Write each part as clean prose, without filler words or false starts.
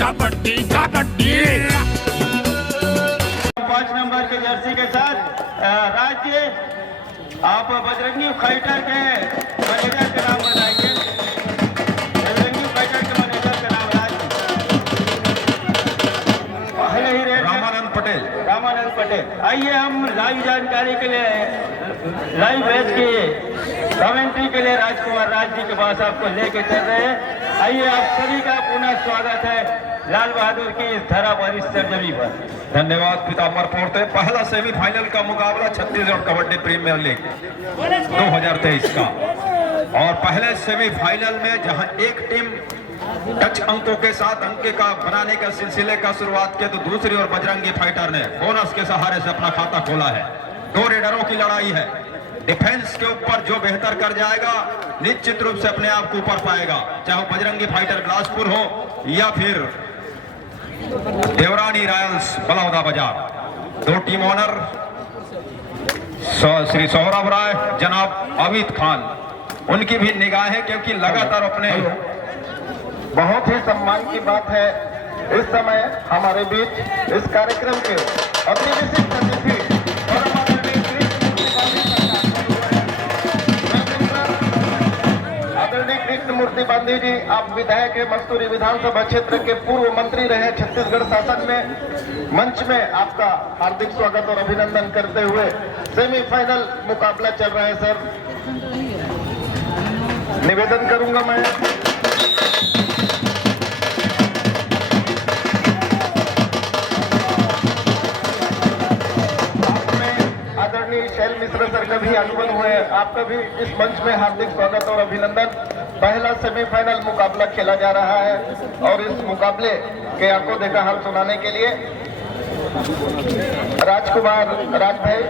Kabaddi kabaddi. 5 number के Jersey के साथ राज्य आप बजरंगी फाइटर के मैनेजर का नाम बताइए। बजरंगी फाइटर के मैनेजर का नाम पहले ही रामानंद पटेल। आइए हम लाइव जानकारी के लिए लाइव मैच की कमेंट्री के लिए राजकुमार राज जी के पास आपको लेके चल रहे हैं। आइए आप सभी का पुनः स्वागत है लाल बहादुर की इस धरा पर, इस सरजमी पर। धन्यवाद पीताम्बर पोर्ते। पहला सेमीफाइनल का मुकाबला छत्तीसगढ़ कबड्डी प्रीमियर लीग 2023 का, और पहले सेमीफाइनल में जहां एक टीम टच अंकों के साथ अंक का बनाने का सिलसिले का शुरुआत किया, तो दूसरी ओर बजरंगी फाइटर ने बोनस के सहारे से अपना खाता खोला है। 2 रेडरों की लड़ाई है। डिफेंस के ऊपर जो बेहतर कर जाएगा निश्चित रूप से अपने आप को ऊपर पाएगा, चाहे वो बजरंगी फाइटर बिलासपुर हो या फिर देवरानी रॉयल्स बलौदा बाजार। 2 टीम ओनर श्री सौरभ राय, जनाब आबिद खान, उनकी भी निगाहें क्योंकि लगातार अपने बहुत ही सम्मान की बात है इस समय हमारे बीच इस कार्यक्रम के अपनी विशिष्ट अतिथि और आदरणीय कृष्ण मूर्ति बांधी जी, आप विधायक है मस्तूरी विधानसभा क्षेत्र के, पूर्व मंत्री रहे छत्तीसगढ़ शासन में। मंच में आपका हार्दिक स्वागत और अभिनंदन करते हुए सेमीफाइनल मुकाबला चल रहा है। सर, निवेदन करूंगा मैं शैल मिश्र सर का भी आगमन हुए, आपका भी इस मंच में हार्दिक स्वागत और अभिनंदन। पहला सेमीफाइनल मुकाबला खेला जा रहा है और इस मुकाबले के आंखों देखा हाल सुनाने के लिए राजकुमार राज भाई,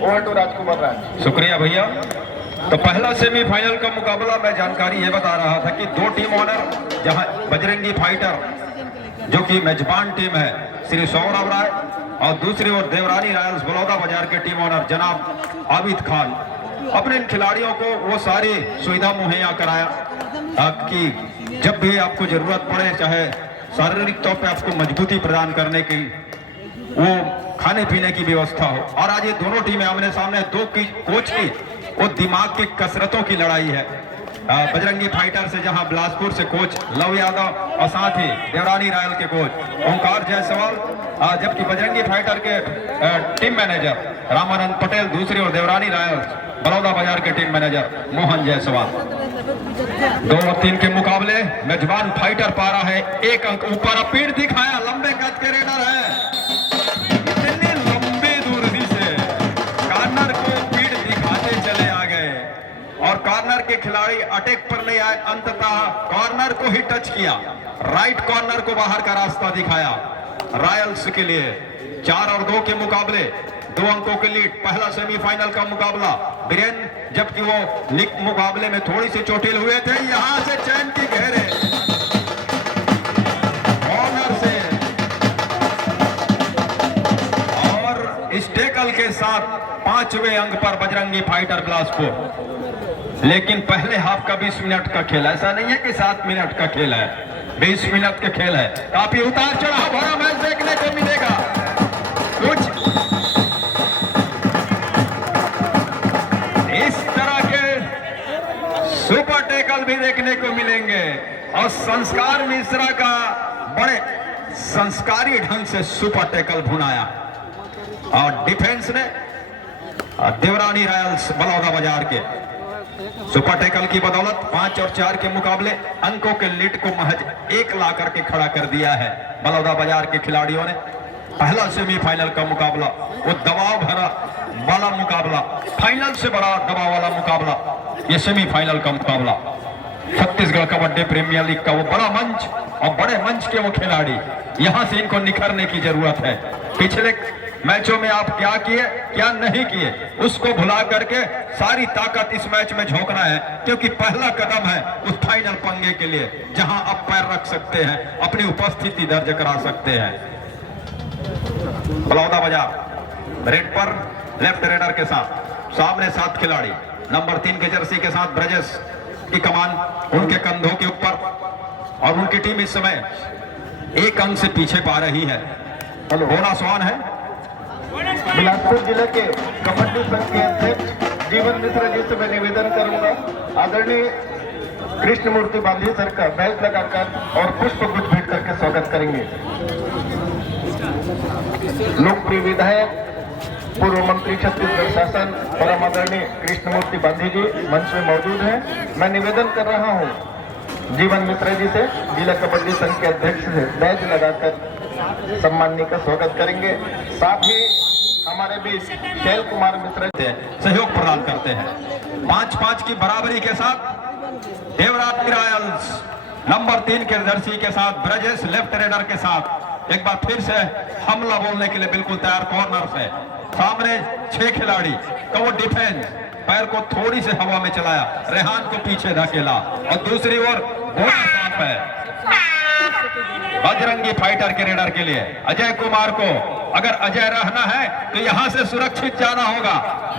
ओवर टू राजकुमार राज। शुक्रिया भैया। तो पहला सेमीफाइनल का मुकाबला मैं जानकारी ये बता रहा था कि 2 टीम ओनर, जहां बजरंगी फाइटर जो कि मेजबान टीम है श्री सौरभ राय, और दूसरी ओर देवरानी रॉयल्स बलौदा बाजार के टीम ओनर जनाब आबिद खान, अपने इन खिलाड़ियों को वो सारी सुविधा मुहैया कराया ताकि जब भी आपको जरूरत पड़े, चाहे शारीरिक तौर पे आपको मजबूती प्रदान करने की, वो खाने पीने की व्यवस्था हो। और आज ये दोनों टीमें आमने सामने, 2 की कोच की वो दिमाग की कसरतों की लड़ाई है। बजरंगी फाइटर से जहां बिलासपुर से कोच लव यादव और साथ ही देवरानी रायल के कोच ओंकार जायसवाल, जबकि बजरंगी फाइटर के टीम मैनेजर रामानंद पटेल, दूसरी ओर देवरानी रायल बलौदा बाजार के टीम मैनेजर मोहन जायसवाल। 2 और 3 के मुकाबले मेजबान फाइटर पा रहा है 1 अंक ऊपर। अपीड दिखाया, लंबे कद के रेडर है, इतनी लंबी दूरी से कॉर्नर को पीठ दिखाते चले आ गए और कॉर्नर के खिलाड़ी अटैक पर नहीं आए, अंततः कॉर्नर को ही टच किया, राइट कॉर्नर को बाहर का रास्ता दिखाया रॉयल्स के लिए। 4 और 2 के मुकाबले 2 अंकों के लीड। पहला सेमीफाइनल का मुकाबला बीरेन, जबकि वो लीग मुकाबले में थोड़ी सी चोटिल हुए थे, यहां से चैन की घेरे कॉर्नर से और स्टेकल के साथ 5वें अंक पर बजरंगी फाइटर बिलासपुर। लेकिन पहले हाफ का 20 मिनट का खेल, ऐसा नहीं है कि 7 मिनट का खेल है, 20 मिनट का खेल है। काफी उतार चढ़ाव भरा मैच देखने को मिलेगा। कुछ इस तरह के सुपर टैकल भी देखने को मिलेंगे और संस्कार मिश्रा का बड़े संस्कारी ढंग से सुपर टैकल भुनाया। और डिफेंस ने देवरानी रॉयल्स बलौदा बाजार के सुपर टैकल की बदौलत 5 और 4 के मुकाबले अंकों के लीड को महज 1 ला करके खड़ा कर दिया है बलौदा बाजार के खिलाड़ियों ने। पहला सेमीफाइनल का मुकाबला, वो दबाव भरा वाला मुकाबला, फाइनल से बड़ा दबाव वाला मुकाबला, ये सेमीफाइनल का मुकाबला। छत्तीसगढ़ कबड्डी प्रीमियर लीग का वो बड़ा मंच और बड़े मंच के वो खिलाड़ी, यहां से इनको निखरने की जरूरत है। पिछले मैचों में आप क्या किए क्या नहीं किए उसको भुला करके सारी ताकत इस मैच में झोंकना है, क्योंकि पहला कदम है उस फाइनल पंगे के लिए जहां आप पैर रख सकते हैं, अपनी उपस्थिति दर्ज करा सकते हैं। बलौदा बाजार रेड पर लेफ्ट रेडर के साथ, सामने 7 खिलाड़ी, नंबर 3 के जर्सी के साथ ब्रजेश की कमान उनके कंधों के ऊपर, और उनकी टीम इस समय 1 अंक से पीछे पा रही है। हेलो, बोनस वन है। बिलासपुर जिले के कबड्डी संघ के अध्यक्ष जीवन मिश्रा जी से मैं निवेदन करूंगा, आदरणीय कृष्ण मूर्ति बांधी सर का बेल्ट लगाकर और पुष्प गुच्छ भेंट करके स्वागत करेंगे। लोकप्रिय विधायक पूर्व मंत्री छत्तीसगढ़ शासन परम आदरणीय कृष्ण मूर्ति बांधी जी मंच में मौजूद हैं। मैं निवेदन कर रहा हूं जीवन मिश्रा जी से, जिला कबड्डी संघ के अध्यक्ष से बैज लगाकर सम्माननीय का स्वागत करेंगे। साथ ही हमारे बीच शैल कुमार मिश्रा सहयोग प्रदान करते हैं। 5-5 की बराबरी के साथ देवराज रॉयल्स नंबर 3 के जर्सी के साथ ब्रजेश लेफ्ट रेडर के साथ एक बार फिर से हमला बोलने के लिए बिल्कुल तैयार। कॉर्नर से सामने 6 खिलाड़ी का वो डिफेंस पैर को थोड़ी से हवा में चलाया, रेहान को पीछे धकेला और दूसरी ओर है बजरंगी फाइटर के रेडर के लिए अजय कुमार को। अगर अजय रहना है तो यहां से सुरक्षित जाना होगा।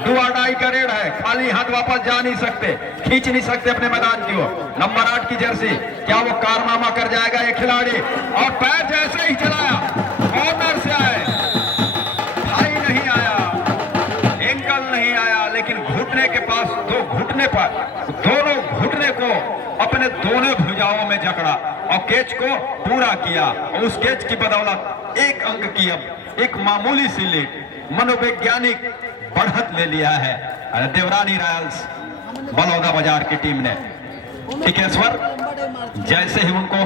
डू और डाई का रेड है, खाली हाथ वापस जा नहीं सकते, खींच नहीं सकते अपने मैदान की ओर। नंबर 8 की जर्सी, क्या वो कारनामा कर जाएगा ये खिलाड़ी? और पैर जैसे ही चलाया कॉर्नर से आए, भाई नहीं आया, एंकल नहीं आया, लेकिन घुटने के पास दो घुटने पर दोनों घुटने को अपने दोनों भुजाओं में जकड़ा और कैच को पूरा किया। और उस कैच की बदौलत 1 अंक की अब एक मामूली सी लीड मनोवैज्ञानिक बढ़त ले लिया है देवरानी रॉयल्स बलौदा बाजार की टीम ने। टिकेश्वर जैसे ही उनको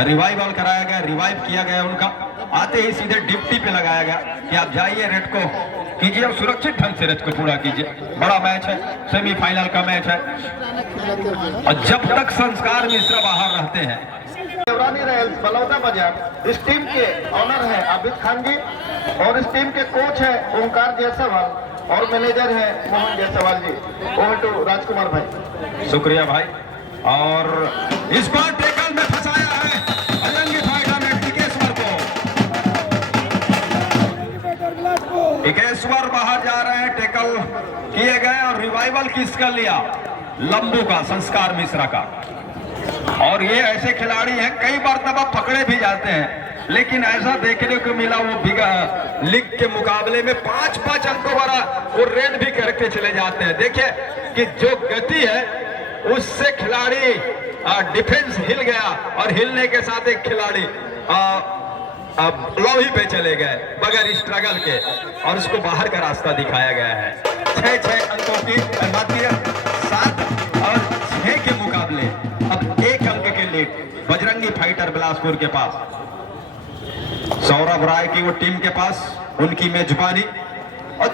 रिवाइवल कराया गया, रिवाइव किया गया, उनका आते ही सीधे डिप्टी पे लगाया गया कि आप जाइए रेड को कीजिए और सुरक्षित ढंग से रेड को पूरा कीजिए। बड़ा मैच है, सेमीफाइनल का मैच है और जब तक संस्कार मिश्रा बाहर रहते हैं। देवरानी रॉयल्स बलौदा बाजार इस टीम के ऑनर है आबिद खान जी और इस टीम के कोच है ओंकार जायसवाल और मैनेजर है मोहन जायसवाल जी। ओवर टू राजकुमार भाई। शुक्रिया भाई। और इस बार टेकल में फंसाया है बजरंगी फाइटर ने टिकेश्वर को। टिकेश्वर बाहर जा रहे हैं, टेकल किए गए और रिवाइवल किसका लिया? लंबू का, संस्कार मिश्रा का। और ये ऐसे खिलाड़ी हैं कई बार तब आप पकड़े भी जाते हैं, लेकिन ऐसा देखने को मिला वो लीग के मुकाबले में 5-5 अंकों वाला वो रेड भी करके चले जाते हैं। देखिए कि जो गति है उससे खिलाड़ी डिफेंस हिल गया और हिलने के साथ एक खिलाड़ी लोही पे चले गए बगैर स्ट्रगल के और उसको बाहर का रास्ता दिखाया गया है। 6 अंकों की मध्य 7 और 6 के मुकाबले अब 1 अंक के लीड बजरंगी फाइटर बिलासपुर के पास। सौरभ राय की वो टीम के पास उनकी मेजबानी और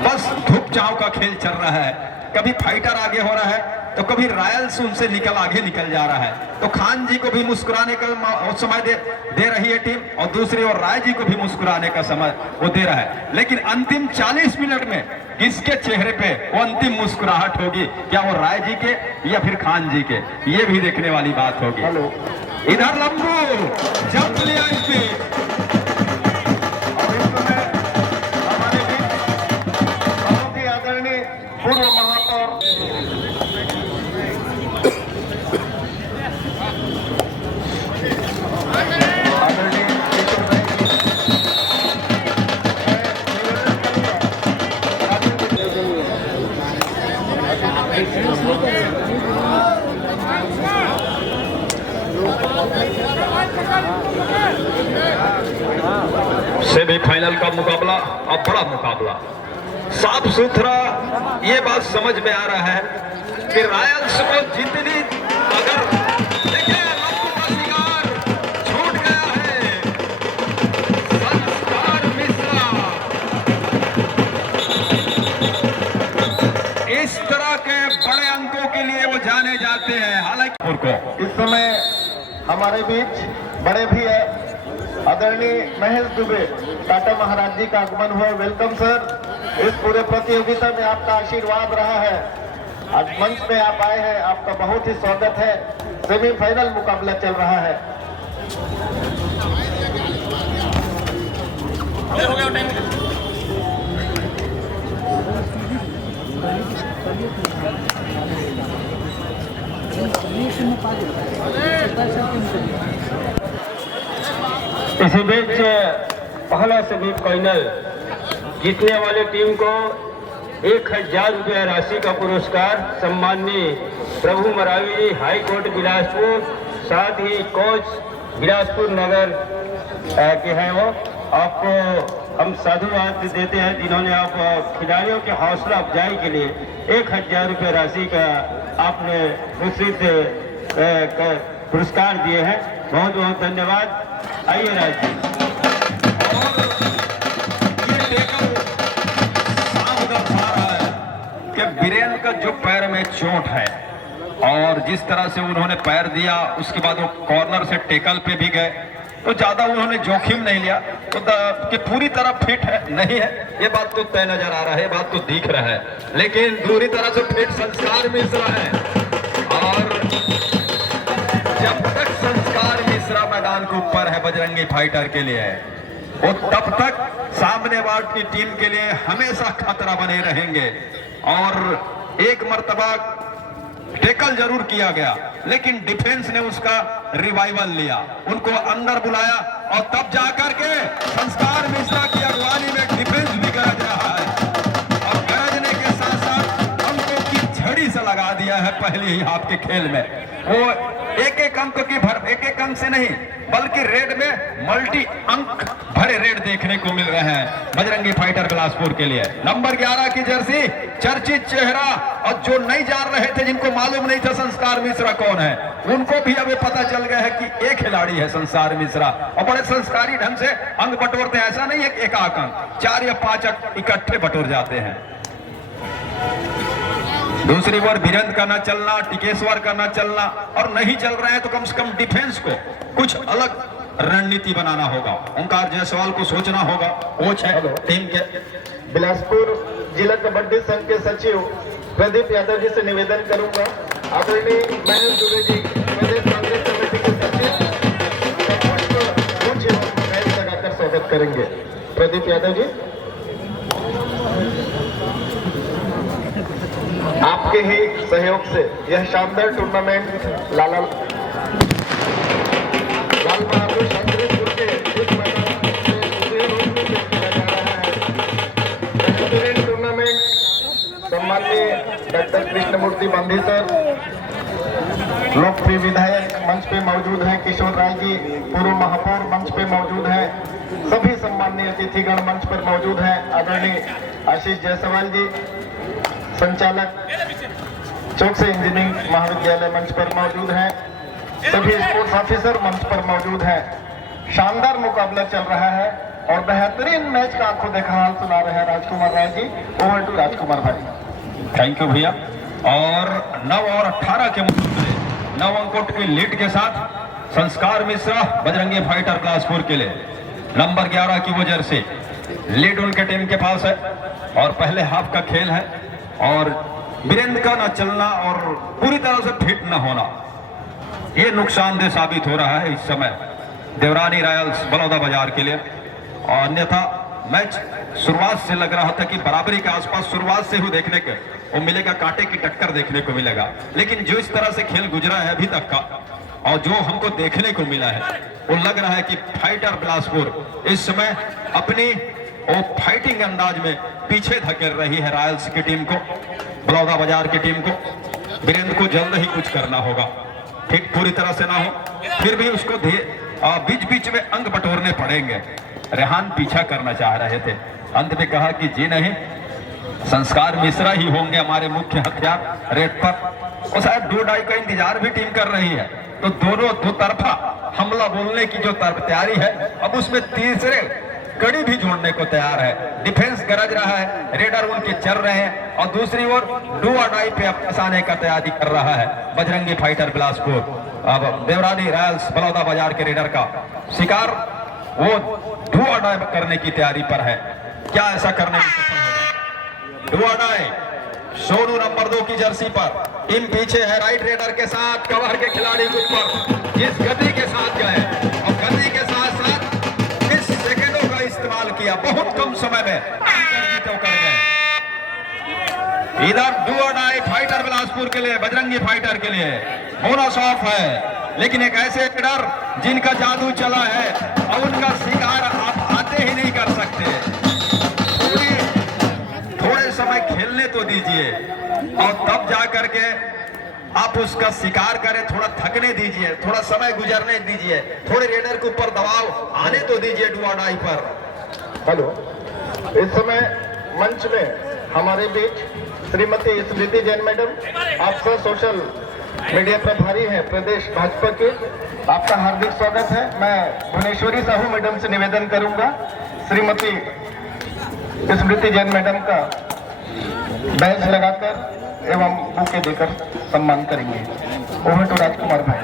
बस धूप चाव का खेल चल रहा है। कभी फाइटर आगे हो रहा है तो कभी रॉयल्स उनसे आगे निकल जा रहा है। तो खान जी को भी मुस्कुराने का समय दे रही है टीम और दूसरी ओर राय जी को भी मुस्कुराने का समय वो दे रहा है। लेकिन अंतिम 40 मिनट में किसके चेहरे पे वो अंतिम मुस्कुराहट होगी? क्या वो राय जी के या फिर खान जी के? ये भी देखने वाली बात होगी। हेलो, इधर लंबू जंप लिया इसने। और इस समय हमारे बीच बहुत ही आदरणीय पूर्व महापौर सेमीफाइनल का मुकाबला अब बड़ा मुकाबला साफ सुथरा। ये बात समझ में आ रहा है कि रॉयल्स को जितनी अगर देखिए लंबू का शिकार छूट गया है। संस्कार मिश्रा इस तरह के बड़े अंकों के लिए वो जाने जाते हैं। हालांकि इस समय हमारे बीच बड़े भी है आदरणीय महेश दुबे टाटा महाराज जी का आगमन हुआ। Welcome sir. इस पूरे प्रतियोगिता में आपका आशीर्वाद रहा है, आज मंच में आप आए हैं, आपका बहुत ही स्वागत है। सेमीफाइनल मुकाबला चल रहा है। हो गया टाइम। इसी बीच पहला सेमीफाइनल जीतने वाली टीम को 1000 रुपया राशि का पुरस्कार सम्माननीय प्रभु मरावी जी हाई कोर्ट बिलासपुर, साथ ही कोच बिलासपुर नगर के हैं वो आपको हम साधुवाद देते हैं जिन्होंने आप खिलाड़ियों की हौसला अफजाई के लिए 1000 रुपये राशि का आपने निश्चित पुरस्कार दिए हैं। बहुत बहुत धन्यवाद। आइए राज जी। कि वीरेंद्र का जो पैर में चोट है और जिस तरह से उन्होंने पैर दिया उसके बाद वो कॉर्नर से टेकल पे भी गए तो ज्यादा उन्होंने जोखिम नहीं लिया तो कि पूरी तरह फिट है नहीं है ये बात तो तय नजर आ रहा है, ये बात तो दिख रहा है, लेकिन पूरी तरह से फिट संस्कार मिश्रा है और जब तक संस्कार मिश्रा मैदान के ऊपर है बजरंगी फाइटर के लिए वो तब तक सामने वाली की टीम के लिए हमेशा खतरा बने रहेंगे। और एक मर्तबा टैकल जरूर किया गया लेकिन डिफेंस ने उसका रिवाइवल लिया, उनको अंदर बुलाया और तब जाकर के संस्कार मिश्रा की अगवानी में डिफेंस भी गरज रहा है और गरजने के साथ साथ अंकों की झड़ी से लगा दिया है पहले ही आपके खेल में। वो एक एक अंक की एक एक अंक से नहीं बल्कि रेड में मल्टी अंक भरे रेड देखने को मिल रहे हैं बजरंगी फाइटर बिलासपुर के लिए। नंबर 11 की जर्सी चर्चित चेहरा और जो नहीं जान रहे थे, जिनको मालूम नहीं था संस्कार मिश्रा कौन है, उनको भी अभी पता चल गया है कि एक खिलाड़ी है संस्कार मिश्रा और बड़े संस्कारी ढंग से अंक बटोरते हैं। ऐसा नहीं है एक अंक 4 या 5 अंक इकट्ठे बटोर जाते हैं। दूसरी ओर वीरेंद्र का न चलना, टिकेश्वर का न चलना और नहीं चल रहे हैं तो कम से कम डिफेंस को कुछ अलग रणनीति बनाना होगा। ओंकार जायसवाल को सोचना होगा, कोच है टीम के। बिलासपुर जिला कबड्डी संघ के सचिव प्रदीप यादव जी से निवेदन करूंगा, आदरणीय महेश दुबे जी प्रदेश कांग्रेस कमेटी के सचिव लगाकर स्वागत करेंगे। प्रदीप यादव जी, आपके ही सहयोग से यह शानदार टूर्नामेंट लाल बहादुर शास्त्रीपुर के इस मैदान में खेला जा रहा है। बेहतरीन टूर्नामेंट सम्माननीय डॉक्टर कृष्णमूर्ति बांधी सर, लोकप्रिय विधायक मंच पे मौजूद हैं, किशोर राय जी पूर्व महापौर मंच पे मौजूद हैं, सभी सम्माननीय अतिथिगण मंच पर मौजूद हैं, आदरणीय आशीष जायसवाल जी संचालक चौकसी इंजीनियरिंग महाविद्यालय मंच पर मौजूद हैं, सभी स्पोर्ट्स ऑफिसर मंच पर मौजूद हैं। शानदार मुकाबला चल रहा है और बेहतरीन मैच का आपको देखा हाल सुना रहे हैं राजकुमार राय जी। ओवर टू राजकुमार भाई। थैंक यू भैया। और 9 और 18 के मुकाबले 9 अंकों की लीड के साथ संस्कार मिश्रा बजरंगी फाइटर बिलासपुर के लिए नंबर 11 की वो जर्सी लीड उनके टीम के पास है और पहले हाफ का खेल है और वीरेंद्र का न चलना और पूरी तरह से फिट न होना ये नुकसानदेह साबित हो रहा है इस समय देवरानी रॉयल्स बलौदा बाजार के लिए। और अन्यथा मैच शुरुआत से लग रहा था कि बराबरी के आसपास शुरुआत से ही देखने को वो मिलेगा, कांटे की टक्कर देखने को मिलेगा, लेकिन जो इस तरह से खेल गुजरा है अभी तक का और जो हमको देखने को मिला है वो लग रहा है कि फाइटर बिलासपुर इस समय अपनी वो फाइटिंग अंदाज में पीछे धकेल रही है रॉयल्स की टीम को, बलौदा बाजार की टीम को। वीरेंद्र को जल्द ही कुछ करना होगा, ठीक पूरी तरह से ना हो फिर भी उसको बीच बीच में अंक बटोरने पड़ेंगे। रेहान पीछा करना चाह रहे थे, अंत में कहा कि जी नहीं, संस्कार मिश्रा ही होंगे हमारे मुख्य हथियार रेड पर। और शायद 2-2.5 का इंतजार भी टीम कर रही है तो दोनों दो तरफा हमला बोलने की जो तैयारी है अब उसमें तीसरे कड़ी भी जोड़ने को तैयार है। डिफेंस गरज रहा है, रेडर उनके चल रहे हैं और दूसरी ओर डू और डाई पे फंसाने का तैयारी कर रहा है बजरंगी फाइटर बिलासपुर। अब देवरानी रॉयल्स बलौदा बाजार के रेडर का शिकार वो डू और डाई करने की तैयारी पर है। क्या ऐसा करने में सफल होगा? डू और डाई सोनू नंबर 2 की जर्सी पर, टीम पीछे है राइट रेडर के साथ, कवर के खिलाड़ी के ऊपर जिस गति के साथ गए और गति के साथ साथ इस्तेमाल किया, बहुत कम समय में कर गए। इधर डू और डाई फाइटर बिलासपुर के लिए, बजरंगी फाइटर के लिए बोनस ऑफ है लेकिन एक ऐसे रेडर जिनका जादू चला है और उनका शिकार आप आते ही नहीं कर सकते। थोड़े समय खेलने तो दीजिए और तब जा करके आप उसका शिकार करें, थोड़ा थकने दीजिए, थोड़ा समय गुजरने दीजिए, थोड़े रेडर के ऊपर दबाव आने तो दीजिए डू और डाई पर। हेलो, इस समय मंच में हमारे बीच श्रीमती स्मृति जैन मैडम, आप सब सोशल मीडिया प्रभारी हैं प्रदेश भाजपा के, आपका हार्दिक स्वागत है। मैं भुवनेश्वरी साहू मैडम से निवेदन करूंगा श्रीमती स्मृति जैन मैडम का बैज लगाकर एवं बुके देकर सम्मान करेंगे। ओवर टू राजकुमार भाई।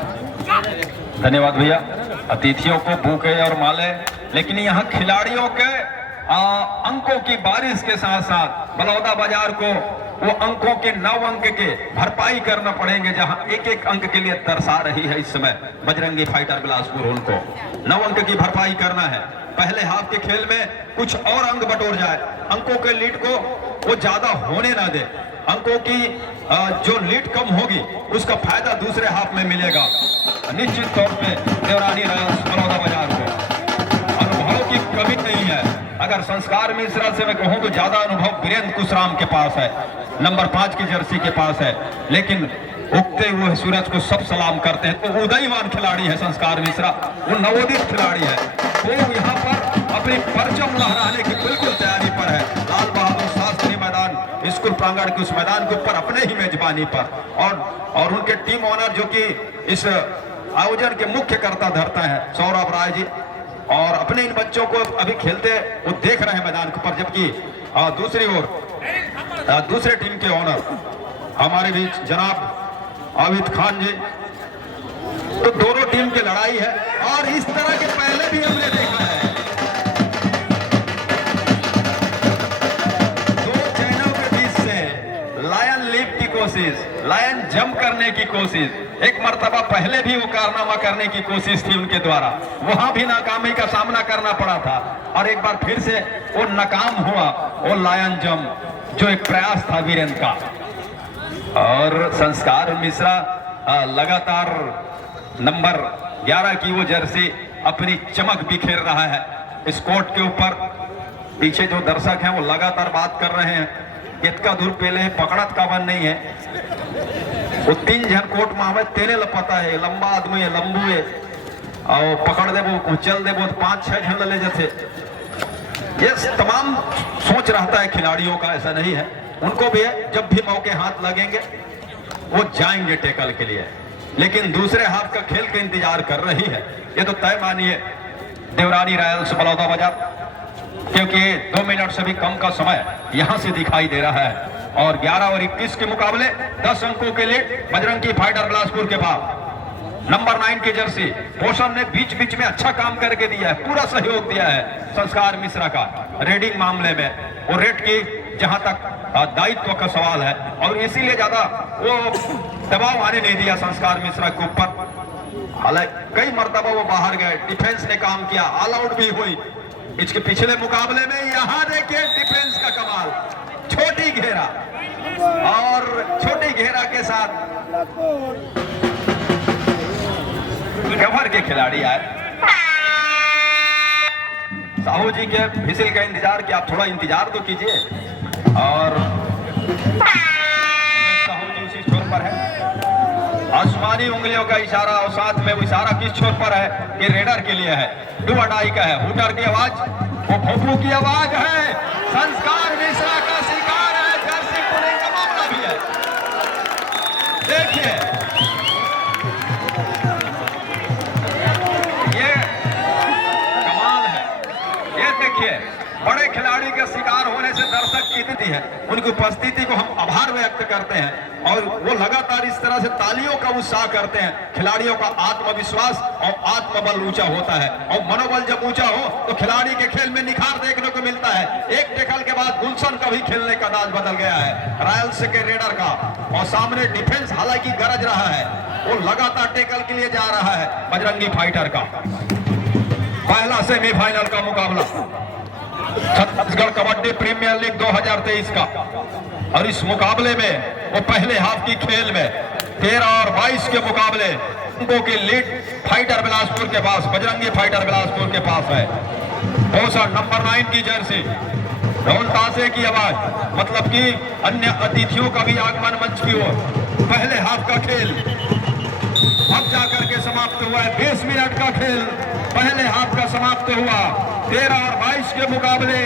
धन्यवाद भैया। अतिथियों को बुके और माले, लेकिन यहाँ खिलाड़ियों के अंकों की बारिश के साथ साथ बलौदा बाजार को वो अंकों के 9 अंक के भरपाई करना पड़ेंगे, जहां एक एक अंक के लिए तरसा रही है इस समय बजरंगी फाइटर बिलासपुर। उनको 9 अंक की भरपाई करना है। पहले हाफ के खेल में कुछ और अंक बटोर जाए, अंकों के लीड को वो ज्यादा होने ना दे। अंकों की जो लीड कम होगी उसका फायदा दूसरे हाफ में मिलेगा निश्चित तौर पे देवरानी रॉयल्स बलौदा बाजार को। अनुभव की कमी नहीं है। अगर संस्कार मिश्रा से मैं कहूं तो ज्यादा अनुभव वीरेंद्र कुशराम के पास है, नंबर 5 की जर्सी के पास है, लेकिन उगते हुए सूरज को सब सलाम करते हैं। तो उदयमान खिलाड़ी है संस्कार मिश्रा, वो नवोदित खिलाड़ी है, वो यहाँ पर अपनी परचम लहराने की बिल्कुल तैयारी पर है। लाल बहादुर शास्त्री मैदान स्कूल प्रांगण के उस मैदान के ऊपर अपने ही मेजबानी पर, और उनके टीम ओनर जो कि इस आयोजन के मुख्य कर्ता धरता है सौरभ राय जी, और अपने इन बच्चों को अभी खेलते वो देख रहे हैं मैदान के ऊपर। जबकि दूसरी ओर दूसरे टीम के ओनर हमारे बीच जनाब आबिद खान जी। तो दोनों टीम की लड़ाई है और इस तरह के पहले भी हमने देखा है। दो चैनों के बीच से लायन लीप की कोशिश, लायन जंप करने की कोशिश, एक मर्तबा पहले भी वो कारनामा करने की कोशिश थी उनके द्वारा, वहां भी नाकामी का सामना करना पड़ा था, और एक बार फिर से वो नाकाम हुआ वो लायन जंप, जो एक प्रयास था वीरेंद्र का। और संस्कार मिश्रा लगातार नंबर 11 की वो जर्सी अपनी चमक बिखेर रहा है इस कोर्ट के ऊपर। पीछे जो दर्शक हैं वो लगातार बात कर रहे हैं, कितना दूर पहले पकड़त का बन नहीं है। वो 3 जन कोर्ट में हमें तेरे पता है, लंबा आदमी है, लंबू है, और पकड़ दे वो चल दे वो 5-6 जन ले जाते। ये तमाम सोच रहता है खिलाड़ियों का, ऐसा नहीं है, उनको भी है। जब भी मौके हाथ लगेंगे वो जाएंगे टेकल के लिए, लेकिन दूसरे हाफ का खेल का इंतजार कर रही है। ये तो तय मानिए देवरानी रॉयल्स बलौदा बाजार, क्योंकि 2 मिनट से भी कम का समय यहां से दिखाई दे रहा है। और 11 और 21 के मुकाबले 10 अंकों के लिए बजरंगी फाइटर बिलासपुर के पास नंबर 9 की जर्सी पोषण ने बीच बीच में अच्छा काम करके दिया है, पूरा सहयोग दिया है संस्कार मिश्रा का रेडिंग मामले में। वो रेड की जहां तक दायित्व का सवाल है, और इसीलिए ज्यादा वो दबाव आने नहीं दिया संस्कार मिश्रा के ऊपर। हालांकि कई मर्तबा वो बाहर गए, डिफेंस ने काम किया, ऑल आउट भी हुई। इसके पिछले मुकाबले में यहाँ देखिए डिफेंस का कमाल, छोटी घेरा, और छोटी घेरा के साथ कवर के खिलाड़ी आए। साहू जी के विसिल का इंतजार किया, आप थोड़ा इंतजार तो कीजिए। और साहू जी उसी छोर पर है, आसमानी उंगलियों का इशारा, और साथ में वो इशारा किस छोर पर है कि रेडर के लिए है, डू और डाई का है। हुटर की आवाज, वो भोपू की आवाज है, संस्कार मिश्रा का शिकार है, जर्सी पुलिंग का मामला भी है। देखिए ये कमाल है, ये देखिए बड़े खिलाड़ी के शिकार होने से दर्शक की है, उनकी उपस्थिति को हम आभार व्यक्त करते हैं, और वो लगातार इस तरह से तालियों का उत्साह करते हैं। खिलाड़ियों का आत्मविश्वास और आत्मबल ऊंचा होता है, और मनोबल जब ऊंचा हो तो खिलाड़ी के खेल में निखार देखने को मिलता है। एक टेकल के बाद गुलशन का भी खेलने का अंदाज बदल गया है रॉयल्स के रेडर का, और सामने डिफेंस हालांकि गरज रहा है, वो लगातार टेकल के लिए जा रहा है बजरंगी फाइटर का। पहला सेमीफाइनल का मुकाबला छत्तीसगढ़ कबड्डी प्रीमियर लीग 2023 का, और इस मुकाबले में वो पहले हाफ की खेल में 13 और 22 के मुकाबले अंकों की लीड फाइटर बिलासपुर के पास, बजरंगी फाइटर बिलासपुर के पास है। 62 नंबर 9 की जर्सी, ढोल ताशे की आवाज, मतलब कि अन्य अतिथियों का भी आगमन मंच की ओर। पहले हाफ का खेल अब जाकर के समाप्त हुआ है। 20 मिनट का खेल पहले हाफ का समाप्त हुआ। 13 और 22 के मुकाबले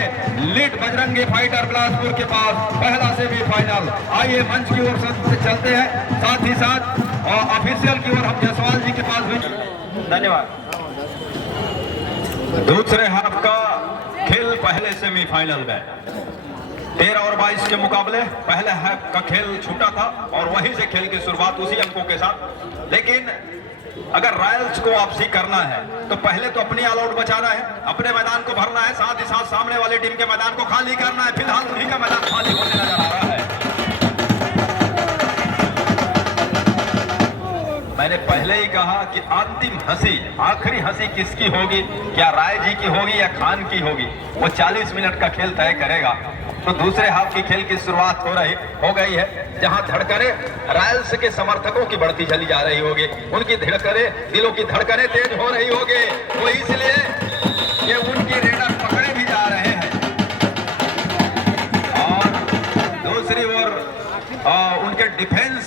लीड बजरंगी फाइटर बिलासपुर के पास, पहला सेमीफाइनल। आइए मंच की ओर चलते हैं, साथ ही साथ और ऑफिशियल की ओर हम जसवाल जी के पास भी। धन्यवाद। दूसरे हाफ का खेल पहले सेमीफाइनल में 13 और 22 के मुकाबले पहले हाफ का खेल छूटा था और वहीं से खेल की शुरुआत उसी अंकों के साथ। लेकिन अगर रॉयल्स को वापसी करना है तो पहले तो अपनी ऑल आउट बचाना है, अपने मैदान को भरना है, साथ ही साथ सामने वाली टीम के मैदान को खाली करना है। फिलहाल उन्हीं का मैदान खाली होने नजर आ रहा है। मैंने पहले ही कहा कि अंतिम हंसी, आखिरी हंसी किसकी होगी, क्या राय जी की होगी या खान की होगी, वो 40 मिनट का खेल तय करेगा। तो दूसरे हाफ की खेल की शुरुआत हो गई है, जहां धड़कने रॉयल्स के समर्थकों की बढ़ती चली जा रही होगी, उनकी धड़कने, दिलों की धड़कने तेज हो रही होगी। वो इसलिए कि उनके रेडर पकड़े भी जा रहे हैं और दूसरी ओर उनके डिफेंस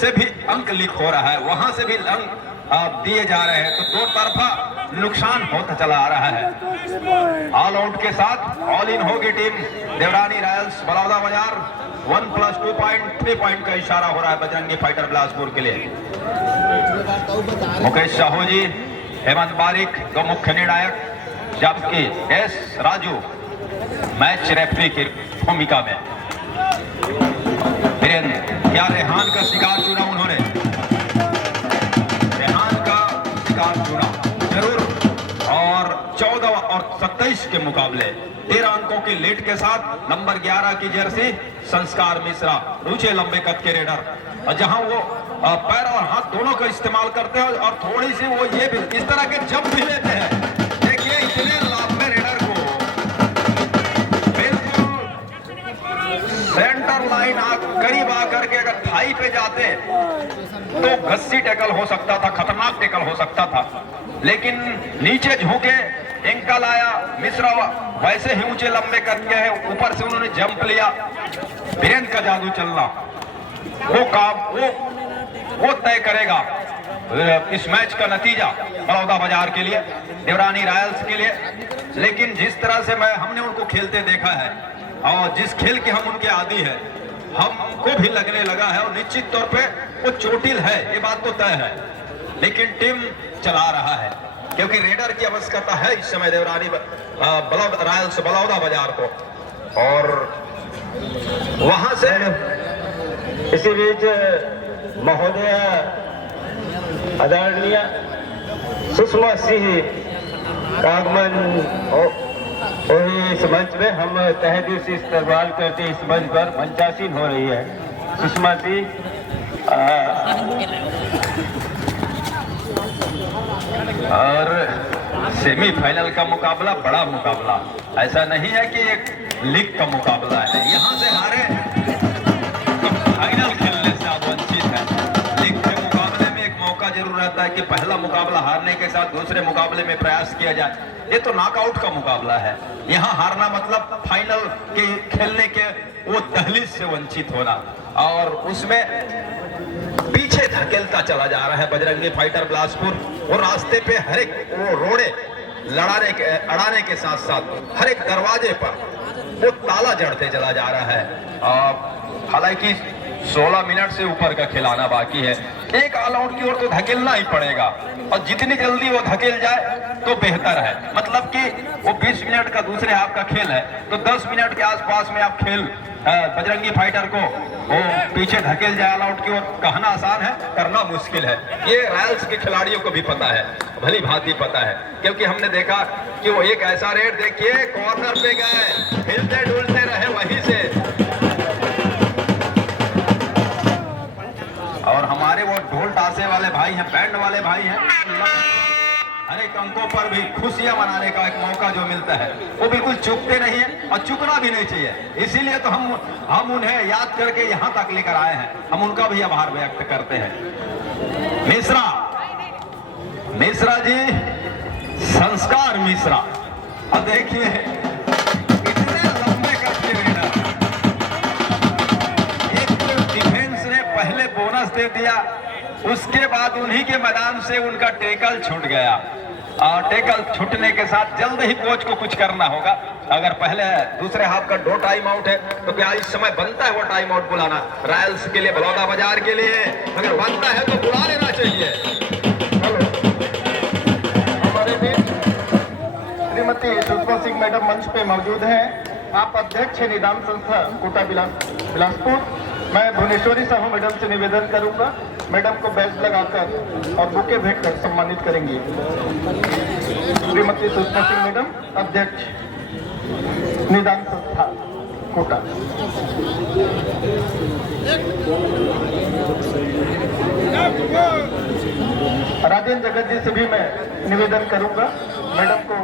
से भी अंक लीक हो रहा है, वहां से भी अंक दिए जा रहे हैं। तो दो तरफा नुकसान होता चला आ रहा है। ऑल आउट के साथ ऑल इन होगी टीम देवरानी रॉयल्स बलौदा बाजार। 1+2 पॉइंट, 3 पॉइंट का इशारा हो रहा है बजरंगी फाइटर बिलासपुर के लिए। मुकेश साहू जी, हेमंत बारिक दो मुख्य निर्णायक, जबकि एस राजू मैच रेफरी की भूमिका में। क्या रेहान का शिकार चुना उन्होंने, रेहान का शिकार चुना जरूर। और 14 और 27 के मुकाबले 13 अंकों की लीड के साथ नंबर 11 की जर्सी संस्कार मिश्रा, ऊंचे लंबे कद के रेडर, और जहां वो पैर और हाथ दोनों का इस्तेमाल करते हैं और थोड़ी सी वो ये भी इस तरह के जंप भी लेते हैं। देखिए इतने लंबे रेडर को बिल्कुल सेंटर लाइन करीब आकर के अगर थाई पे जाते तो गस्सी टैकल हो सकता था, खतरनाक टैकल हो सकता था, लेकिन नीचे झुके एंकल आया। मिश्रा वैसे ही ऊंचे लंबे करके है, ऊपर से उन्होंने जंप लिया। वीरेंद्र का जादू चलना वो काम वो तय करेगा इस मैच का नतीजा बलौदा बाजार के लिए, देवरानी रॉयल्स के लिए। लेकिन जिस तरह से हमने उनको खेलते देखा है और जिस खेल के हम उनके आदी है, हमको भी लगने लगा है और निश्चित तौर पे वो चोटिल है, ये बात तो तय है। लेकिन टीम चला रहा है क्योंकि रेडर की आवश्यकता है इस समय देवरानी रॉयल्स बलौदा बाजार को। और वहां से इसी बीच महोदय आदरणीय सुषमा सिंह का आगमन इस मंच में हम तहे दिल से इस्तकबाल करते इस मंच पर मंचासीन हो रही है। सुषमा सिंह और सेमीफाइनल का मुकाबला बड़ा मुकाबला, ऐसा नहीं है कि एक लीग का मुकाबला है। यहाँ से हारे तो फाइनल खेलने से आप वंचित हैं। लीग के मुकाबले में एक मौका जरूर रहता है कि पहला मुकाबला हारने के साथ दूसरे मुकाबले में प्रयास किया जाए। ये तो नॉकआउट का मुकाबला है, यहाँ हारना मतलब फाइनल के खेलने के वो दहलीज से वंचित होना, और उसमें पीछे धकेलता चला जा रहा है बजरंगी फाइटर बिलासपुर। वो रास्ते पे हर एक वो रोड़े अड़ाने के साथ साथ हर एक दरवाजे पर वो ताला जड़ते चला जा रहा है। हालांकि 16 मिनट से ऊपर का खिलाना बाकी है। एक ऑल आउट की ओर तो धकेलना ही पड़ेगा और जितनी जल्दी वो धकेल जाए तो बेहतर है। मतलब कि वो 20 मिनट का दूसरे हाफ का खेल है तो 10 मिनट के आसपास में आप खेल बजरंगी फाइटर को वो पीछे धकेल जाए ऑल आउट की ओर, कहना आसान है, करना मुश्किल है। ये रॉयल्स के खिलाड़ियों को भी पता है, भली भांति पता है, क्योंकि हमने देखा कि वो एक ऐसा रेड देखिए कॉर्नर पे गए, हिलते डुलते रहे वहीं से। और हमारे वो ढोल ताशे वाले भाई हैं, बैंड वाले भाई हैं, हर एक अंकों पर भी खुशियां मनाने का एक मौका जो मिलता है वो बिल्कुल चूकते नहीं है और चूकना भी नहीं चाहिए। इसीलिए तो हम उन्हें याद करके यहाँ तक लेकर आए हैं, हम उनका भी आभार व्यक्त करते हैं। मिश्रा मिश्रा जी, संस्कार मिश्रा। अब देखिए कितने लंबे कट के रेडर। एक तो डिफेंस ने पहले बोनस दे दिया, उसके बाद उन्हीं के मैदान से उनका टेकल छूट गया और टेकल छूटने के साथ जल्द ही कोच को कुछ करना होगा। अगर पहले दूसरे हाफ का 2 टाइम आउट है तो क्या इस समय बनता है वो टाइम आउट बुलाना? रॉयल्स के लिए, बलौदा बाजार के लिए अगर बनता है तो बुला लेना चाहिए। हमारे बीच श्रीमती सुषमा सिंह मैडम मंच पे मौजूद हैं। आप अध्यक्ष है निदान संस्था कोटा बिलासपुर। मैं भुवनेश्वरी साहू मैडम से निवेदन करूंगा, मैडम को बैज लगाकर और बुके भेंट कर सम्मानित करेंगी। श्रीमती सुषमा सिंह मैडम, अध्यक्ष निदान संस्था कोटा। राजेंद्र जगत जी से भी मैं निवेदन करूंगा, मैडम को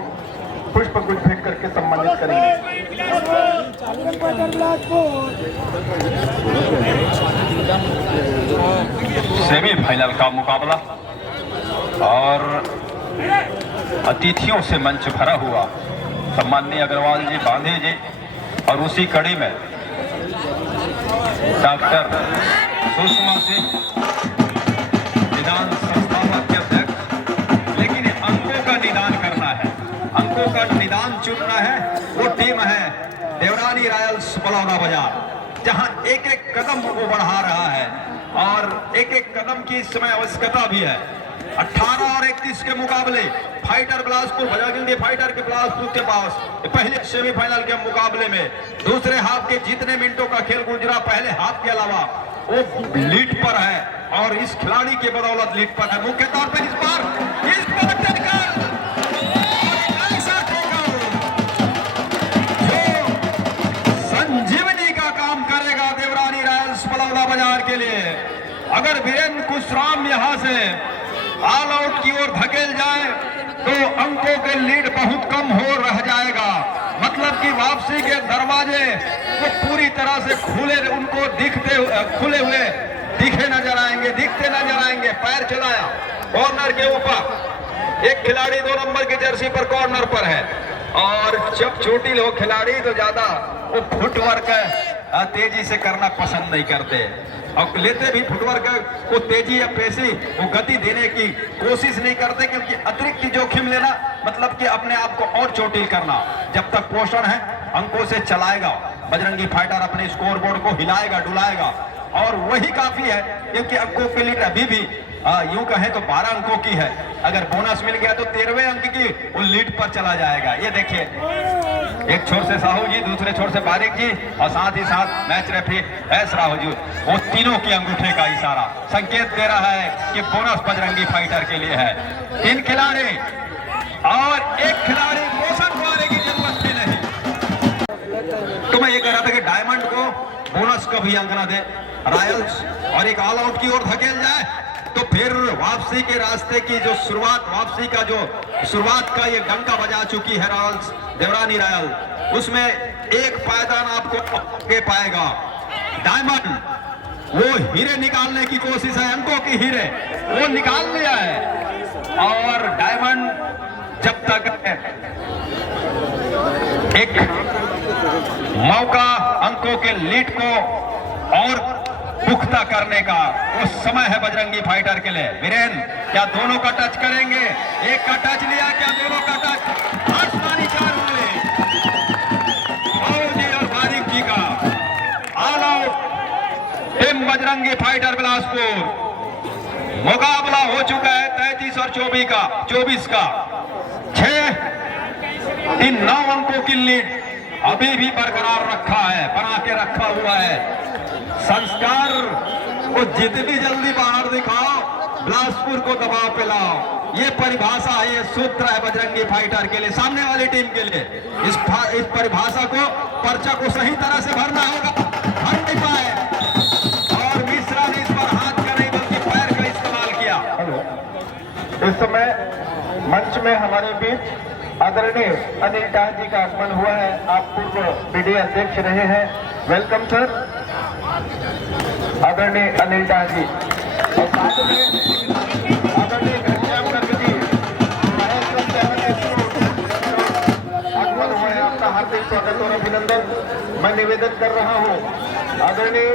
पुष्प गुच्छ भेंट करके सम्मानित करेंगे। सेमीफाइनल का मुकाबला और अतिथियों से मंच भरा हुआ। सम्माननीय अग्रवाल जी, बांधे जी और उसी कड़ी में डॉक्टर सुषमा सिंह, निदान संस्थापक के अध्यक्ष। लेकिन अंकों का निदान करना है, अंकों का निदान चुनना है। वो टीम है देवरानी रॉयल्स बलौदा बाजार, जहां एक एक कदम वो बढ़ा रहा है और एक एक कदम की इस समय आवश्यकता भी है। 18 और 31 के मुकाबले फाइटर बिलासपुर, बजरंगी फाइटर के बिलासपुर के पास पहले सेमीफाइनल के मुकाबले में दूसरे हाफ के जितने मिनटों का खेल गुजरा, पहले हाफ के अलावा वो लीड पर है और इस खिलाड़ी के बदौलत लीड पर है। मुख्य तौर पर इस बार संजीवनी का काम करेगा देवरानी रॉयल्स बलौदा बाजार के लिए। अगर वीरेंद्र कुशराम यहां से ऑल आउट की ओर धकेल जाए तो अंकों के लीड बहुत कम हो रह जाएगा। मतलब कि वापसी के दरवाजे वो पूरी तरह से खुले, उनको खुले हुए दिखते नजर आएंगे। पैर चलाया कॉर्नर के ऊपर, एक खिलाड़ी 2 नंबर की जर्सी पर कॉर्नर पर है और जब छोटी लोग खिलाड़ी तो ज्यादा वो फुटवर्क तेजी से करना पसंद नहीं करते और लेते भी फुटवर्क को तेजी या पेशी वो गति देने की कोशिश नहीं करते, क्योंकि अतिरिक्त जोखिम लेना मतलब कि अपने आप को और चोटिल करना। जब तक पोषण है अंकों से चलाएगा, बजरंगी फाइटर अपने स्कोर बोर्ड को हिलाएगा डुलाएगा और वही काफी है, क्योंकि अंकों के लीड अभी भी यूं कहें तो 12 अंकों की है। अगर बोनस मिल गया तो 13वें अंक की वो लीड पर चला जाएगा। ये देखिए, एक छोर से साहू जी, दूसरे छोर से बारिक जी और साथ ही साथ मैच रेफरी एस राहु जी, वो तीनों की अंगूठे का इशारा संकेत दे रहा है कि बोनस बजरंगी फाइटर के लिए है। 3 खिलाड़ी और एक खिलाड़ी पोषण मारने की जरूरत भी नहीं। तो मैं ये कह रहा था कि डायमंड को बोनस का भी अंक न दे रॉयल्स और एक ऑल आउट की ओर धकेल जाए तो फिर वापसी के रास्ते की जो शुरुआत, वापसी का जो शुरुआत का ये डंका बजा चुकी है रॉयल्स, देवरानी रॉयल, उसमें एक पायदान आपको के पाएगा। डायमंड वो हीरे निकालने की कोशिश है, अंकों की हीरे वो निकाल लिया है और डायमंड जब तक एक मौका अंकों के लीड को और पुख्ता करने का वो समय है बजरंगी फाइटर के लिए। वीरेंद्र क्या दोनों का टच करेंगे? एक का टच लिया, क्या दोनों का टच? आसमानी 4 उंगली जी और बारिक जी का all out. Team Bajrangi fighter Bilaspur, मुकाबला हो चुका है 33 और 24 का 6-9 अंकों की लीड अभी भी बरकरार रखा है, बना के रखा हुआ है। संस्कार को जितनी जल्दी बाहर दिखाओ, बिलासपुर को दबाव पे लाओ, ये परिभाषा है, ये सूत्र है बजरंगी फाइटर के लिए, सामने वाली टीम के लिए। इस परिभाषा को, पर्चा को सही तरह से भरना होगा, भर नहीं पाए और मिश्रा ने इस पर हाथ का नहीं बल्कि पैर का इस्तेमाल किया। इस समय मंच में हमारे बीच आदरणीय अनिल डाह जी का आगमन हुआ है। आप पूर्व बीडीए अध्यक्ष रहे हैं, वेलकम सर आदरणीय अनिल डाह जी। और साथ में आदरणीय घनश्याम गर्ग जी निवेदन कर रहा हूँ आदरणीय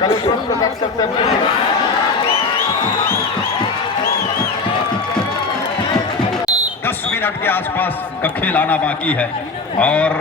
कलेक्टर प्रकाश करते हैं 10 मिनट के आसपास का खेल आना बाकी है और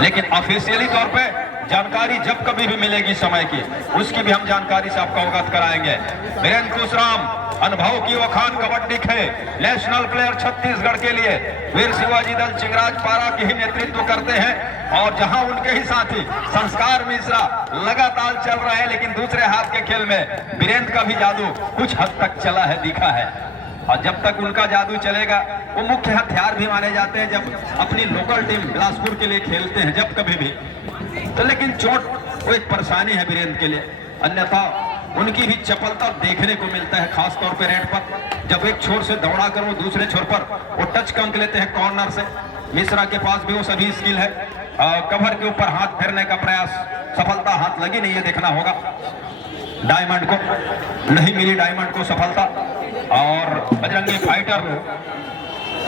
लेकिन ऑफिशियली तौर पे जानकारी जब कभी भी मिलेगी समय की उसकी भी हम जानकारी से आपको अवगत कराएंगे। वीरेंद्र कुशराम अनुभव की वखान कबड्डी खेल नेशनल प्लेयर छत्तीसगढ़ के लिए वीर शिवाजी दल चिंगराज पारा के ही नेतृत्व करते हैं और जहां उनके ही साथी संस्कार मिश्रा लगातार चल रहे हैं, लेकिन दूसरे हाथ के खेल में वीरेंद्र का भी जादू कुछ हद तक चला है, दिखा है और जब तक उनका जादू चलेगा वो मुख्य हथियार भी माने जाते हैं जब अपनी लोकल टीम बिलासपुर के लिए खेलते हैं जब कभी भी तो। लेकिन चोट वो एक परेशानी है वीरेंद्र के लिए, अन्यथा उनकी भी चपलता देखने को मिलता है, खास तौर पे रेड पर जब एक छोर से दौड़ा कर वो दूसरे छोर पर वो टच का अंक लेते हैं कॉर्नर से। मिश्रा के पास भी वो सभी स्किल है। कवर के ऊपर हाथ फेरने का प्रयास, सफलता हाथ लगी नहीं, ये देखना होगा। डायमंड को नहीं मिली, डायमंड को सफलता और बजरंगी फाइटर।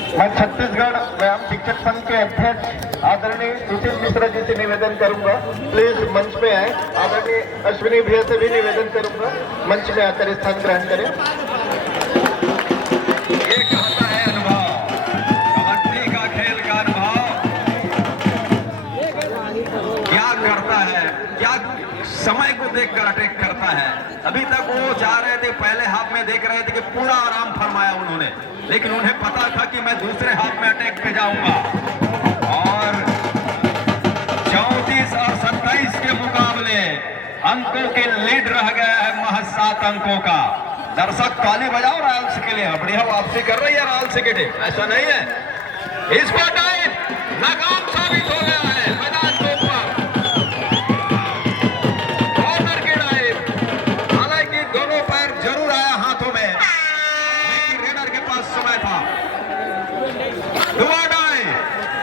मैं छत्तीसगढ़ व्यायाम शिक्षक संघ के अध्यक्ष आदरणीय सुशील मिश्रा जी से निवेदन करूंगा, प्लीज मंच पे आए। आदरणीय अश्विनी भैया से भी निवेदन करूंगा, मंच में आकर स्थान ग्रहण करें। ये कहता है अनुभव, कबड्डी का खेल का अनुभव क्या करता है, क्या समय को देखकर अटैक करता है। अभी तक वो जा रहे थे, पहले हाथ में देख रहे थे कि पूरा आराम फरमाया उन्होंने, लेकिन उन्हें पता था कि मैं दूसरे हाथ में अटैक पे जाऊंगा और 34 और 27 के मुकाबले अंकों के लीड रह गया है महज 7 अंकों का। दर्शक ताली बजाओ रायल्स के लिए, बढ़िया वापसी कर रही है रायल्स की टीम, ऐसा नहीं है। इस बार टाइम नाकाम साबित हो गया है मैदान के ऊपर, कॉर्नर की डाइव, हालांकि दोनों पैर जरूर आया हाथों में, लेकिन रेडर के पास समय था।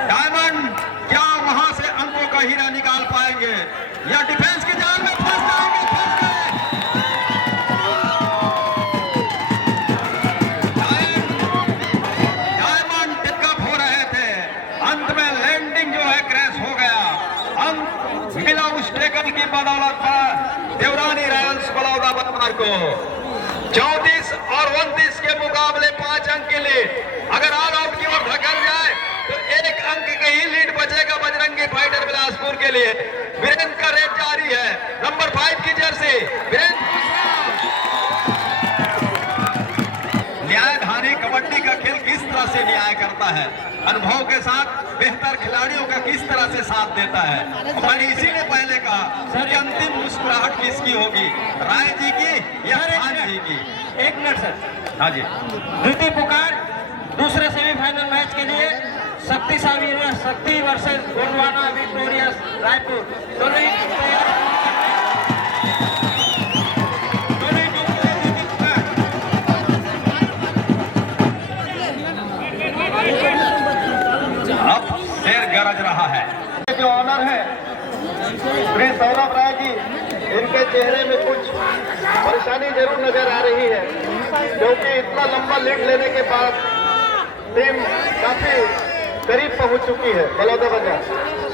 डायमंड क्या वहां से अंकों का हीरा निकाल पाएंगे या डिफेंस की जाल में फंस जाएंगे? डायमंड टिकअप हो रहे थे, अंत में लैंडिंग जो है क्रैश हो गया। अंक मिला उस टेकल की बदौलत पर देवरानी रॉयल्स बलौदा बदमार को 34 और 29 के मुकाबले 5 अंक के लीड। अगर ऑल आउट की ओर धकेल जाए तो 1 अंक का ही लीड बचेगा बजरंगी फाइटर बिलासपुर के लिए। वीरेंद्र का रेड जारी है, नंबर 5 की जर्सी वीरेंद्र। न्यायधानी कबड्डी का खेल किस तरह से न्याय करता है, अनुभव के साथ बेहतर खिलाड़ियों का किस तरह से साथ देता है। मैंने इसीलिए पहले कहा सर अंतिम मुस्कुराहट किसकी होगी, राय जी की या खान जी की? 1 मिनट सर। हाँ जी। द्वितीय पुकार दूसरे सेमीफाइनल मैच के लिए शक्ति वर्सेस गोंडवाना विक्टोरियस रायपुर। दोनों ही अब शेर गरज रहा है। जो ऑनर है श्री सौरभ राय जी, इनके चेहरे में कुछ परेशानी जरूर नजर आ रही है, क्योंकि इतना लंबा लीड लेने के बाद टीम काफी करीब पहुंच चुकी है। बलौदा बाजार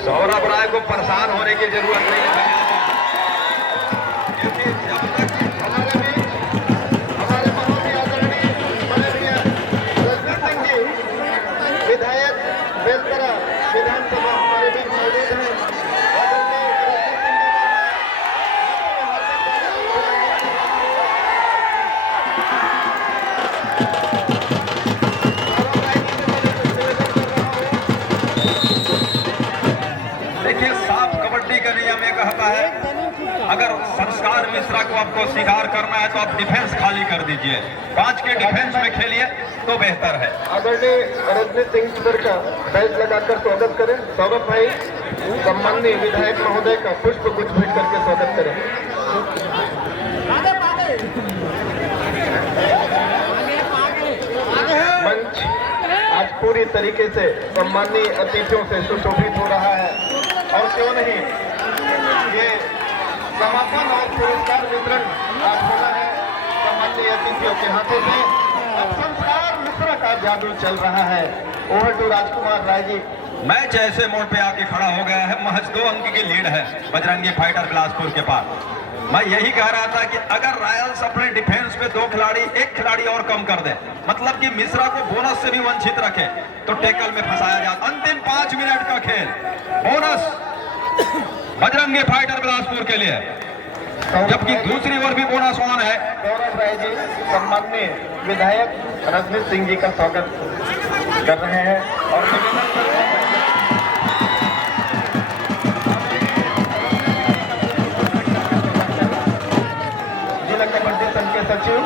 सौरभ राय को परेशान होने की जरूरत नहीं है, क्योंकि जब तक हमारे बीच हमारे बहुत ही आदरणीय बड़े भैया रजनीश सिंह जी विधायक बेलतरा विधानसभा हमारे बीच मौजूद हैं। आदरणीय रजनीश सिंह देखिए, साफ कबड्डी का नियम ये कहता है अगर संस्कार मिश्रा को आपको स्वीकार करना है तो आप डिफेंस खाली कर दीजिए, 5 के डिफेंस में खेलिए तो बेहतर है। आदरणीय रजनीश सिंह सर का बैच लगाकर स्वागत करें। सौरभ भाई सम्माननीय विधायक महोदय का पुष्प गुच्छ भेंट करके स्वागत करें। मंच आज पूरी तरीके से सम्माननीय अतिथियों से सुशोभित हो रहा है, और क्यों नहीं, ये समापन और पुरस्कार वितरण आज होना है सम्माननीय अतिथियों के हाथों से। अब संस्कार मिश्रा का जादू चल रहा है। Over to Rajkumar Rai ji. Match ऐसे मोड़ पे आके खड़ा हो गया है, महज 2 अंक की लीड है बजरंगी फाइटर बिलासपुर के पास। मैं यही कह रहा था कि अगर रॉयल्स अपने डिफेंस पे 2 खिलाड़ी, 1 खिलाड़ी और कम कर दे, मतलब कि मिश्रा को बोनस से भी वंचित रखे, तो टेकल में फंसाया जाता। अंतिम 5 मिनट का खेल, बोनस बजरंगी फाइटर बिलासपुर के लिए, जबकि दूसरी ओर भी बोनस ऑन है। गौरव राय जी सम्माननीय विधायक रजनीश सिंह जी का स्वागत कर रहे हैं और निवेदन कर रहे हैं जिला कबड्डी संघ के सचिव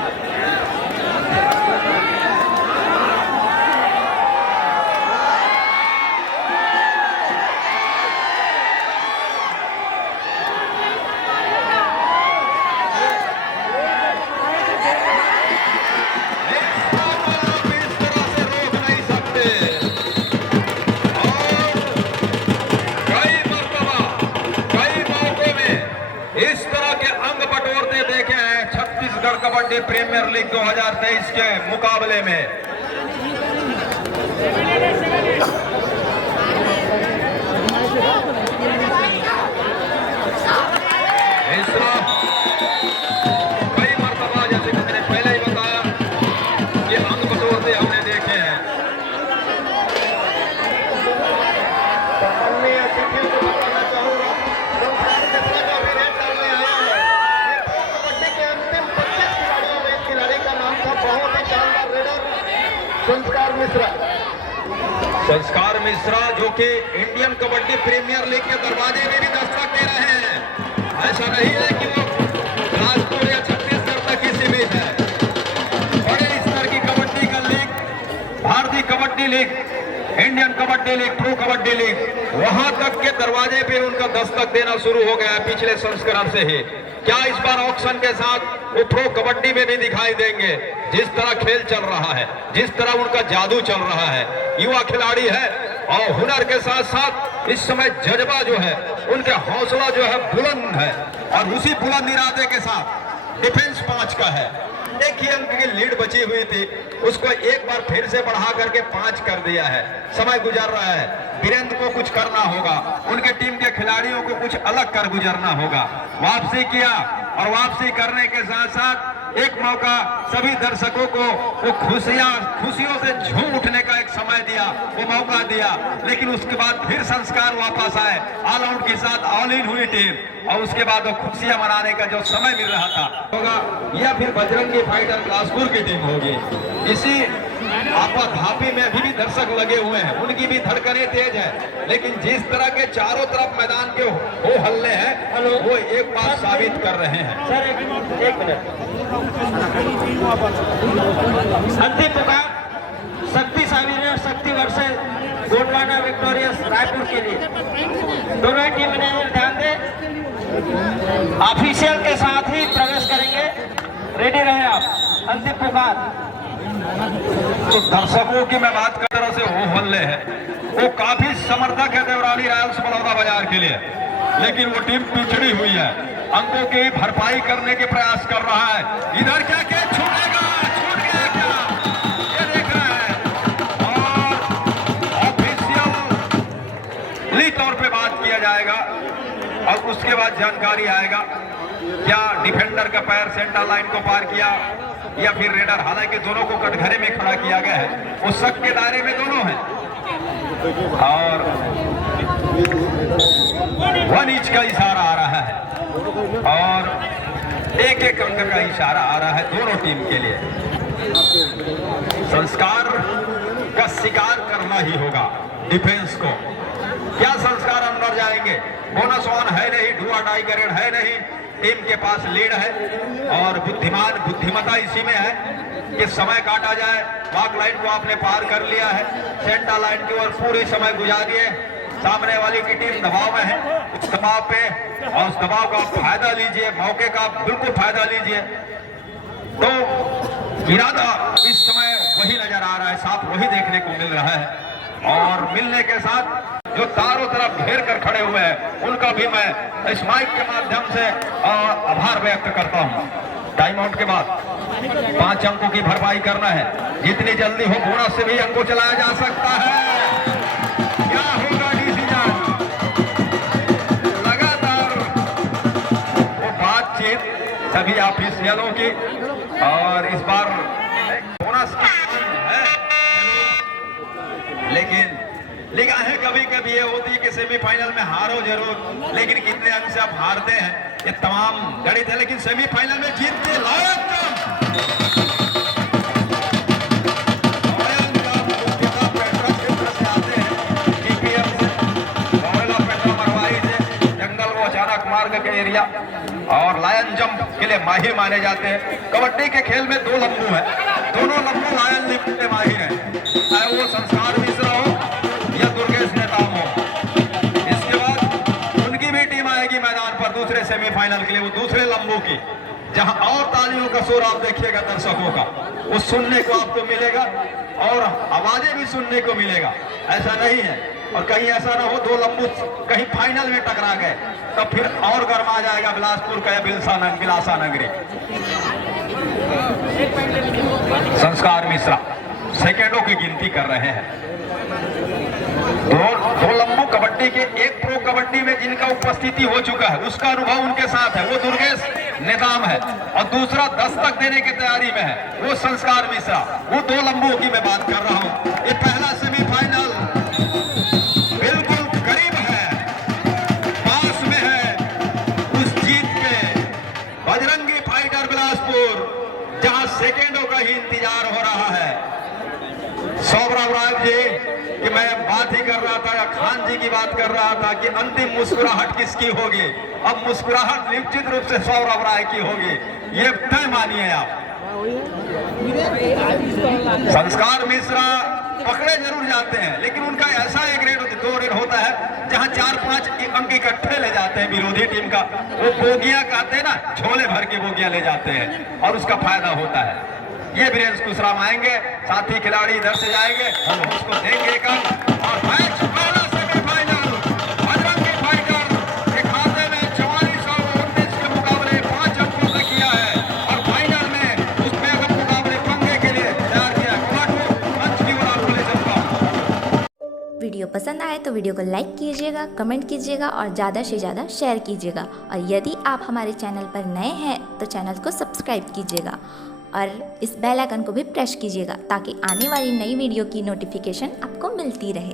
कबड्डी प्रीमियर लीग 2023 के मुकाबले में कई मरतबा, जैसे कि मैंने पहले ही बताया, कि अंक बटोरते हमने देखे हैं। सम्माननीय अतिथियों को बताना चाहूंगा बहुत ही शानदार रेडर संस्कार मिश्रा। संस्कार मिश्रा जो कि इंडियन कबड्डी प्रीमियर लीग के दरवाजे में भी दस्तक दे रहे हैं। ऐसा नहीं है कि वो बिलासपुर या छत्तीसगढ़ तक ही सीमित है। बड़े स्तर की कबड्डी का लीग, भारतीय kabaddi league, Indian kabaddi league, pro kabaddi league, वहां तक के दरवाजे पे उनका दस्तक देना शुरू हो गया है पिछले संस्करण से ही। क्या इस बार ऑक्शन के साथ वो प्रो कबड्डी में भी दिखाई देंगे? जिस तरह खेल चल रहा है, जिस तरह उनका जादू चल रहा है, युवा खिलाड़ी है और हुनर के साथ साथ इस समय जज्बा जो है, उनके हौसला जो है बुलंद है, और उसी बुलंद इरादे के साथ डिफेंस 5 का है। एक ही अंक की लीड बची हुई थी, उसको एक बार फिर से बढ़ा करके 5 कर दिया है। समय गुजर रहा है, वीरेंद्र को कुछ करना होगा, उनके टीम के खिलाड़ियों को कुछ अलग कर गुजरना होगा। वापसी किया और वापसी करने के साथ साथ एक मौका सभी दर्शकों को वो खुशियों से झूम उठने का एक समय दिया, वो मौका दिया, लेकिन उसके बाद फिर संस्कार वापस आए, ऑल आउट के साथ ऑल इन हुई टीम, और उसके बाद वो खुशियां मनाने का जो समय मिल रहा था होगा, या फिर बजरंगी फाइटर बिलासपुर की टीम होगी। इसी आपा धापी में अभी भी दर्शक लगे हुए हैं, उनकी भी धड़कनें तेज है, लेकिन जिस तरह के चारों तरफ मैदान के हो हल्ले हैं, वो एक बात साबित कर रहे हैं। सर एक मिनट, अंतिम पुकार शक्ति साविर और शक्ति वर्सेस गोंडवाना विक्टोरियस रायपुर के लिए। दोनों टीम मैनेजर ध्यान दें, ऑफिशियल के साथ ही प्रवेश करेंगे, रेडी रहे आप। अंतिम पुकार। तो दर्शकों की मैं बात कर रहा से वो हल्ले है, वो काफी समर्थक है देवराली रॉयल्स बलौदा बाजार के लिए, लेकिन वो टीम पिछड़ी हुई है, अंकों की भरपाई करने के प्रयास कर रहा है। इधर क्या क्या छूटेगा, छूट गया क्या, ये देख रहे हैं, और ऑफिशियली तौर पे बात किया जाएगा और उसके बाद जानकारी आएगा क्या डिफेंडर का पैर सेंटर लाइन को पार किया या फिर रेडर। हालांकि दोनों को कटघरे में खड़ा किया गया है, वो शक के दायरे में दोनों हैं, और 1 इंच का इशारा आ रहा है और एक अंक का इशारा आ रहा है दोनों टीम के लिए। संस्कार का शिकार करना ही होगा डिफेंस को। क्या संस्कार अंदर जाएंगे? बोनस ऑन है नहीं, डू और डाई का रेड है नहीं, टीम के पास लीड है और बुद्धिमता इसी में है कि समय काटा जाए। वाक लाइन को आपने पार कर लिया है, सेंटर लाइन की ओर पूरी समय गुजारिए। सामने वाली की टीम दबाव में है, उस दबाव पे और उस दबाव का फायदा लीजिए, मौके का बिल्कुल फायदा लीजिए। तो इरादा इस समय वही नजर आ रहा है, साफ वही देखने को मिल रहा है, और मिलने के साथ जो चारों तरफ घेर कर खड़े हुए हैं उनका भी मैं इस माइक के माध्यम से आभार व्यक्त करता हूं। टाइम आउट के बाद 5 अंकों की भरपाई करना है, जितनी जल्दी हो बोनस से भी अंकों चलाया जा सकता है। क्या हो सभी ऑफिशियलों की। और इस बार बोनस है, लेकिन निगाहें कभी कभी ये होती है कि सेमीफाइनल में हारो जरूर, लेकिन कितने अंक से आप हारते हैं ये तमाम गणित है। लेकिन सेमीफाइनल में जीतते मार्ग के एरिया और लायन जंप के लिए माहिर माने जाते हैं। कबड्डी के खेल में 2 लंबू है, दोनों लंबू लायन लिफ्ट में माहिर हैं, चाहे वो संस्कार मिश्रा हो या दुर्गेश नेताम हो। इसके बाद उनकी भी टीम आएगी मैदान पर दूसरे सेमीफाइनल के लिए, वो दूसरे लंबू की, जहां और तालियों का शोर आप देखिएगा दर्शकों का, वो सुनने को आपको मिलेगा और आवाजें भी सुनने को मिलेगा। ऐसा नहीं है और कहीं ऐसा ना हो 2 लंबू कहीं फाइनल में टकरा गए तब फिर और गर्मा जाएगा बिलासपुर का या बिलासा नगरी। संस्कार मिश्रा सेकेंडों की गिनती कर रहे हैं। दो लंबू कबड्डी के, एक प्रो कबड्डी में जिनका उपस्थिति हो चुका है उसका अनुभव उनके साथ है, वो दुर्गेश निजाम है, और दूसरा दस्तक देने की तैयारी में है वो संस्कार मिश्रा। वो 2 लंबुओं की मैं बात कर रहा हूं। ये पहला सेमीफाइनल बिल्कुल करीब है, पास में है उस जीत के। बजरंगी फाइटर बिलासपुर, जहां सेकेंडों का ही इंतजार हो रहा है। सौरभ राय जी कि मैं बात ही कर रहा था, या खान जी की बात कर रहा था कि अंतिम मुस्कुराहट किसकी होगी। अब मुस्कुराहट निश्चित रूप से सौरभ राय की होगी, ये तय मानिए आप। संस्कार मिश्रा पकड़े जरूर जाते हैं, लेकिन उनका ऐसा एक रेड 2 रेड होता है जहां 4-5 अंक इकट्ठे ले जाते हैं विरोधी टीम का। वो बोगियां कहते हैं ना, झोले भर के बोगियां ले जाते हैं और उसका फायदा होता है। ये वीरेंद्र कुशराम आएंगे, साथी खिलाड़ी इधर से जाएंगे, हम उसको देंगे एक अंक। और मैच पहला सेमीफाइनल बजरंगी फाइटर के खाते में 44-29 के मुकाबले 5 अंकों से किया है और फाइनल में उसमें अगर मुकाबले पंगे के लिए तैयार किया। मंच की ओर आपको ले चलता हूं। वीडियो पसंद आए तो वीडियो को लाइक कीजिएगा, कमेंट कीजिएगा और ज़्यादा से ज़्यादा शेयर कीजिएगा। और यदि आप हमारे चैनल पर नए हैं तो चैनल को सब्सक्राइब कीजिएगा और इस बेल आइकन को भी प्रेस कीजिएगा ताकि आने वाली नई वीडियो की नोटिफिकेशन आपको मिलती रहे।